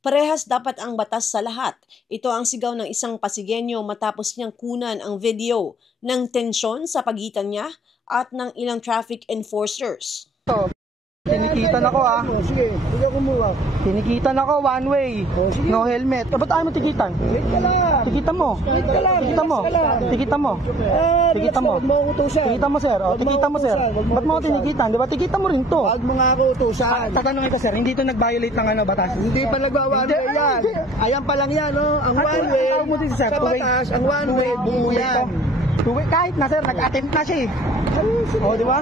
Parehas dapat ang batas sa lahat. Ito ang sigaw ng isang Pasigueño matapos niyang kunan ang video ng tensyon sa pagitan niya at ng ilang traffic enforcers. Tinikitan ako Sige, hindi ako kumuha. Tinikitan ako one way. Sige. No helmet. Ba't ayaw mo tikitan? Wait ka lang. Tikitan mo. Wait ka lang. Tikitan mo. Tikitan mo. Tikitan mo. Huwag mo ako utusan. Tikitan mo, sir. O, tikitan mo, sir. Ba't mo ako tinikitan? Di ba? Tikitan mo rin to. Huwag mo nga ako utusan. Tatanungin ko, sir. Hindi to nag-violate ng batas. Hindi pa nagwa-one way yan. Ayan pa lang yan, no? Ang one way, sa batas, ang one way, buo yan. Kahit na, sir. Nag-attempt na siya eh. O, di ba?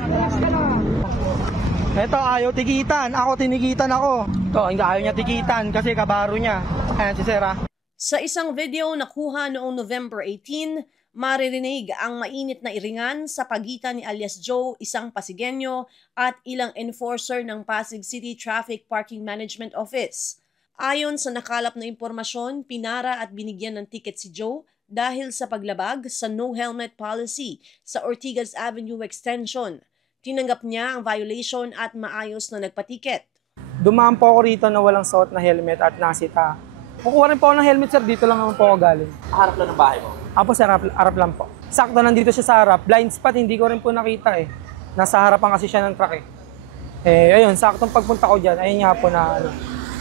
Ito, ayaw tikitan. Ako, tinikitan ako. Ito, hindi ayaw niya tikitan kasi kabaro niya. Ayan si sir, ha? Sa isang video na kuha noong November 18, maririnig ang mainit na iringan sa pagitan ni alias Joe, isang Pasigueño, at ilang enforcer ng Pasig City Traffic Parking Management Office. Ayon sa nakalap na impormasyon, pinara at binigyan ng ticket si Joe dahil sa paglabag sa no helmet policy sa Ortigas Avenue Extension. Tinanggap niya ang violation at maayos na nagpatiket. Dumaan po ako rito na walang suot na helmet at nasita. Kukuha rin po ako ng helmet, sir. Dito lang naman po ako galing. Harap lang ng bahay mo? Apo, sir. Harap lang po. Sakto nandito siya sa harap. Blind spot, hindi ko rin po nakita eh. Nasa harapan kasi siya ng truck eh. Ayun, saktong pagpunta ko dyan, ayun nga po na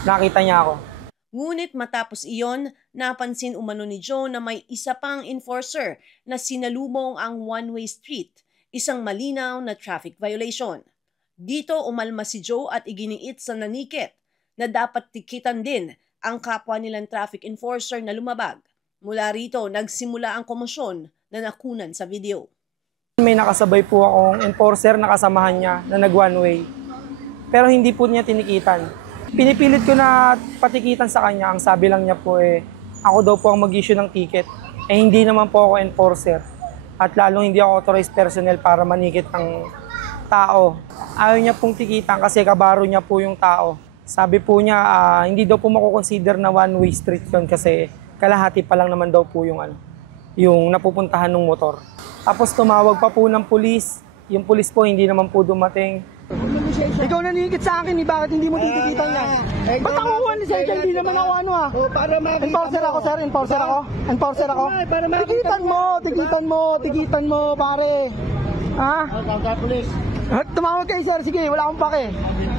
nakita niya ako. Ngunit matapos iyon, napansin umano ni Joe na may isa pang enforcer na sinalubong ang one-way street. Isang malinaw na traffic violation. Dito umalma si Joe at iginiit sa nanikit na dapat tikitan din ang kapwa nilang traffic enforcer na lumabag. Mula rito, nagsimula ang komosyon na nakunan sa video. May nakasabay po akong enforcer na kasamahan niya na nag-one way. Pero hindi po niya tinikitan. Pinipilit ko na patikitan sa kanya. Ang sabi lang niya po ako daw po ang mag-issue ng ticket. Hindi naman po ako enforcer. At lalong hindi ako authorized personnel para manikit ng tao. Ayaw niya pong tikitan kasi kabaro niya po yung tao. Sabi po niya, hindi daw po makukonsider na one-way street yun kasi kalahati pa lang naman daw po yung napupuntahan ng motor. Tapos tumawag pa po ng pulis. Yung pulis po hindi naman po dumating. Ikaw nanikit sa akin, bakit hindi mo titikitan yan? Ba't ako ni sir? Hindi naman ako Enforcer ako, sir. Enforcer ako. Tikitan mo, pare. Ha? Tumawag kayo, sir. Sige, wala akong pake.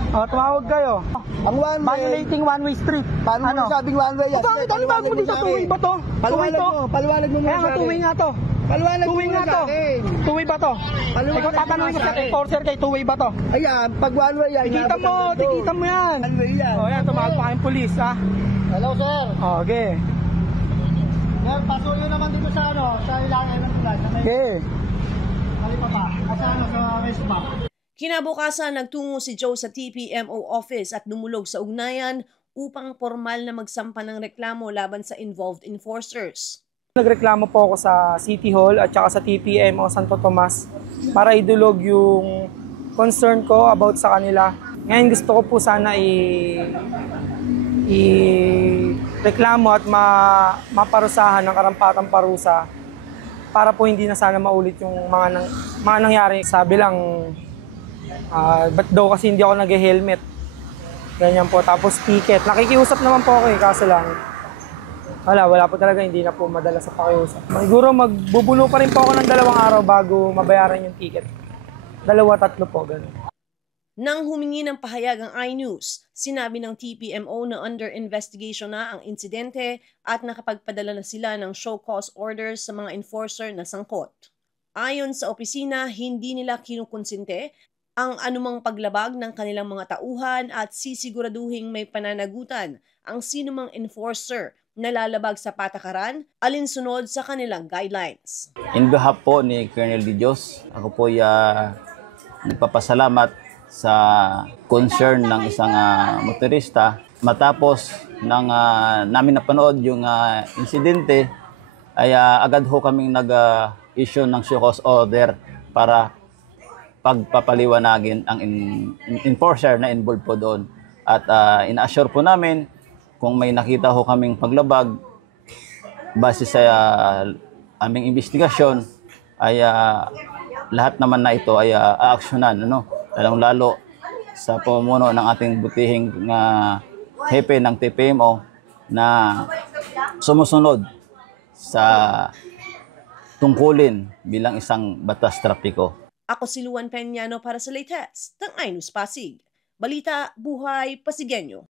Tumawag kayo. Ang one way. Violating one-way street. Paano mo sabing one way yan? Bakit ano ba mo dito? Two-way ba to? Paliwanag mo muna sa akin. Two-way nga to. Paliwanag mo muna sa akin. Two-way ba to? Ikaw tatanungin ko sa enforcer kay two-way ba to? Ayan, pag one way yan. Tikitan mo yan. One way yan. Yan, tumawag pa kayong pulis, ha? Hello, sir. Okay. Sir, pasuyo naman dito sa sa ilangan ng tulan. Okay. Mali pa ba? Sa rest map. Kinabukasan, nagtungo si Joe sa TPMO office at dumulog sa ugnayan upang formal na magsampa ng reklamo laban sa involved enforcers. Nagreklamo po ako sa City Hall at saka sa TPMO Santo Tomas para idulog yung concern ko about sa kanila. Ngayon gusto ko po sana i-reklamo at maparusahan ng karampatang parusa para po hindi na sana maulit yung mga nangyari. Sabi lang, ba't daw kasi hindi ako nag-helmet. Ganyan po. Tapos ticket. Nakikiusap naman po ako kaso lang. Wala po talaga. Hindi na po madala sa pakiusap. Siguro magbubulo pa rin po ako ng 2 araw bago mabayaran yung ticket. 2-3 po, gano'n. Nang humingi ng pahayag ang iNews, sinabi ng TPMO na under investigation na ang insidente at nakapagpadala na sila ng show cause orders sa mga enforcer na sangkot. Ayon sa opisina, hindi nila kinukonsinte ang anumang paglabag ng kanilang mga tauhan at sisiguraduhing may pananagutan ang sinumang enforcer na lalabag sa patakaran alinsunod sa kanilang guidelines. In behalf po ni Colonel Di Dios, ako po nagpapasalamat sa concern ng isang motorista. Matapos namin napanood yung insidente, ay agad ho kaming nag-issue ng show cause order para pagpapaliwanagin ang enforcer na involved po doon. At ina-assure po namin kung may nakita ho kaming paglabag base sa aming investigasyon ay lahat naman na ito ay aaksyonan, lalong-lalo sa pamumuno ng ating butihing hepe ng TPMO na sumusunod sa tungkulin bilang isang batas trapiko. Ako si Luan Peñano para sa latest ng iNews Pasig. Balita, buhay, Pasigenyo.